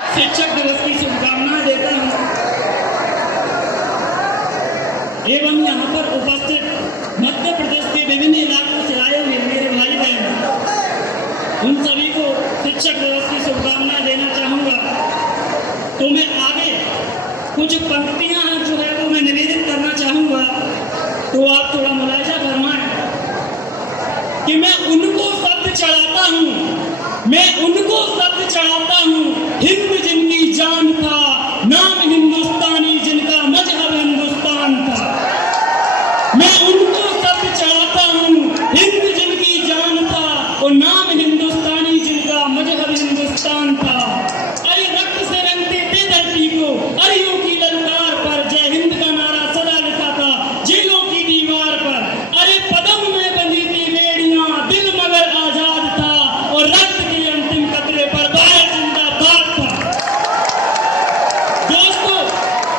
शिक्षक दिवस की शुभकामनाएं देता हूं एवं यहाँ पर उपस्थित मध्य प्रदेश के विभिन्न इलाकों से आए हुए मेरे भाई बहन उन सभी को शिक्षक दिवस की शुभकामनाएं देना चाहूंगा। तो मैं आगे कुछ पंक्तियां हैं जो है वो मैं निवेदित करना चाहूंगा, तो आप थोड़ा मुलाहिजा फरमाएं कि मैं उनको शब्द चढ़ाता हूं, मैं उनको शब्द चढ़ाता हूं, हिंद जिनकी जान था, नाम हिंदुस्तानी जिनका मजहब हिंदुस्तान था। मैं उनको शब्द चढ़ाता हूं, हिंद जिनकी जान था और नाम हिंदुस्तानी जिनका मजहब हिंदुस्तान था। अरे रक्त से रंगते थे धरती को, अरियों की ललकार पर जय हिंद का नारा सदा लिखा था जेलों की दीवार पर। अरे पदम में बंधी थी बेड़ियां, दिल मगर आजाद था और रक्त के अंतिम कतरे पर भारत जिंदाबाद था। दोस्तों,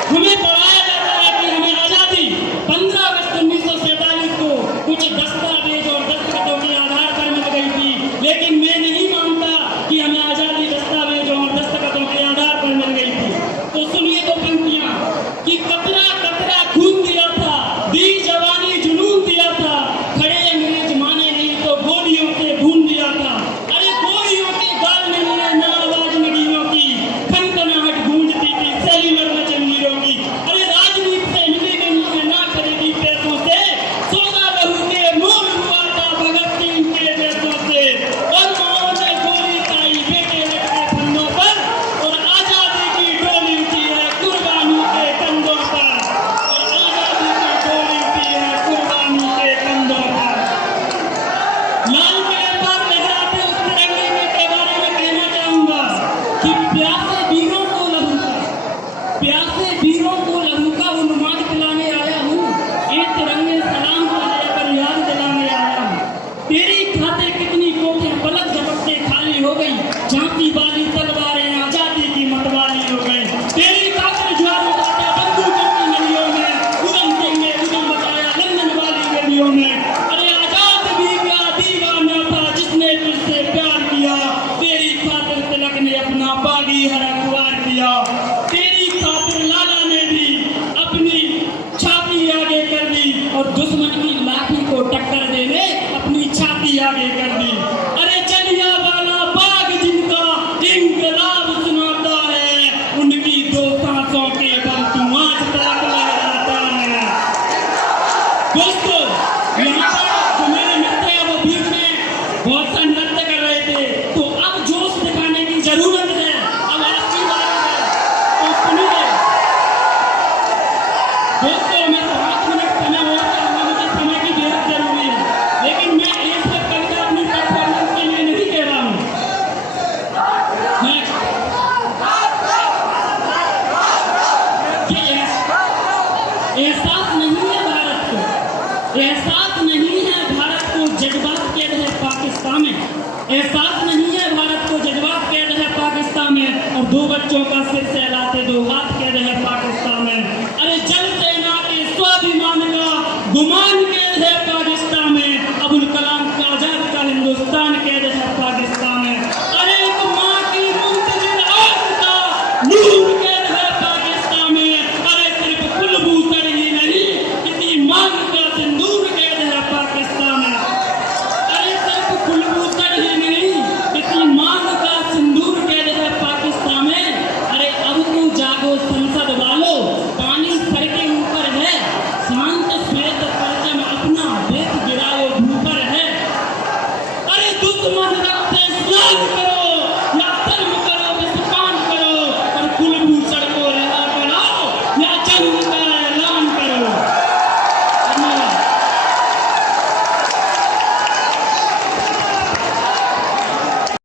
हमें पढ़ाया जाता है कि हमें आजादी 15 अगस्त 1947 को कुछ दस्तावेज और दस्तखतों के आधार पर मिल गई थी, लेकिन मैं नहीं मानता कि हमें आजादी दस्तावेज और दस्तखतों के आधार पर मिल गई थी। तो सुनिए तो पंक्तियां कि कतरा कतरा खून दिया था, दी जवानी जुनून दिया था, खड़े अंग्रेज माने नहीं तो गोलियों से भून दिया था। अरे गोलियों के गाल नहीं है ना आवाज नगीनों की, खनखनाहट गूंजती थी सेल्यूलर में जंजीरों की। अरे राजनीति से मिली नहीं है ना खरीदी पैसों से, सौदा लहू के मोल हुआ था भगत सिंह के देशों से। और माओ ने गोली खाई बेटे लटके फंदों पर और आजादी की डोली उठी है कुर्बानी के कंधों पर, और आजादी की डोली उठी है कुर्बानी के कंधों पर। लाल किले पर लहराते उस तिरंगे के बारे में कहना चाहूंगा कि प्यासे वीरों को लहू का, प्यासे वीरों को लहू का उन्माद पिलाने आया हूँ, ये तिरंगे सलाम को लेकर याद दिलाने आया हूँ। तेरी खाते कितनी कोखें पलक झपकते खाली हो गई, झांकी वाली तलवारें आजादी की मतवाली हो गई। तेरी खातिर ज्वार उठाते बंदूकों की नलियों में, उधम सिंह ने उधम बचाया लंदन वाली गलियों में। अरे आजाद भी क्या दीवाना था जिसने तुझसे प्यार किया, तेरी खातिर तिलक ने अपना बागी हर अखबार किया। तेरी खातिर लाला ने भी अपनी छाती आगे कर दी और दुश्मन की लाठी को टक्कर देने अपनी छाती आगे कर दी। अरे जलियांवाला बाग जिनका इंकलाब सुनाता है, उनकी दो सांसों के बल तू आज तक लहराता है। दोस्तों, यहाँ पर जो मेरे मित्र हैं वो बीच में बहुत सा नृत्य कर रहे थे, तो अब जोश दिखाने की जरूरत है, अब आपकी बारी है, तो सुनिए। दोस्तों, मैं तो 5 मिनट समय और करूंगा, मुझे समय की बेहद जरूरी है, लेकिन मैं एक से कविता अपनी परफॉर्मेंस के लिए नहीं कह रहा हूँ। एहसास नहीं है भारत को, एहसास नहीं है भारत को जज्बात कैद है पाकिस्तान में, एहसास नहीं है भारत को जज्बात कैद है पाकिस्तान में, और 2 बच्चों का सिर सहलाते 2 हाथ कैद है